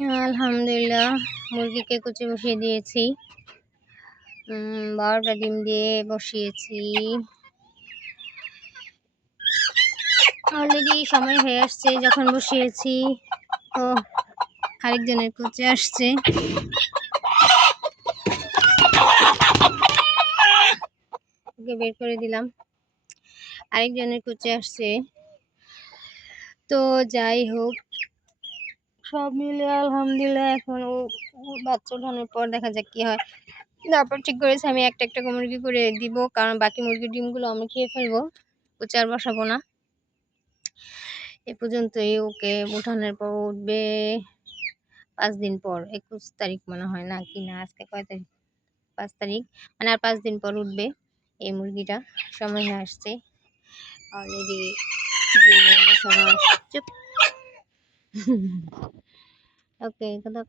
আলহামদুলিল্লাহ মুরগিকে কুচি বসিয়ে দিয়েছি। 12টা ডিম দিয়ে বসিয়েছি। অলরেডি সময় হয়ে আসছে যখন বসিয়েছি। ও আরেকজনের কুচি আসছে। ওকে বের করে দিলাম। আরেকজনের কুচি আসছে। তো যাই হোক, সব মিলে আলহামদুলিল্লাহ এখন ও বাচ্চা ওঠানোর পর দেখা যাক কি হয়। তারপর ঠিক করেছি আমি একটা একটা মুরগি করে দিব, কারণ বাকি মুরগির ডিমগুলো আমি খেয়ে ফেলবো, কুচি আর বসাবো না। এ পর্যন্তই। ওকে উঠানোর পর উঠবে 5 দিন পর, 21 তারিখ মনে হয়, না কি না আজকে কয় তারিখ, 5 তারিখ, মানে আর 5 দিন পর উঠবে এই মুরগিটা। সময় হয়ে আসছে অলরেডি। চুপ। ওকে, কথা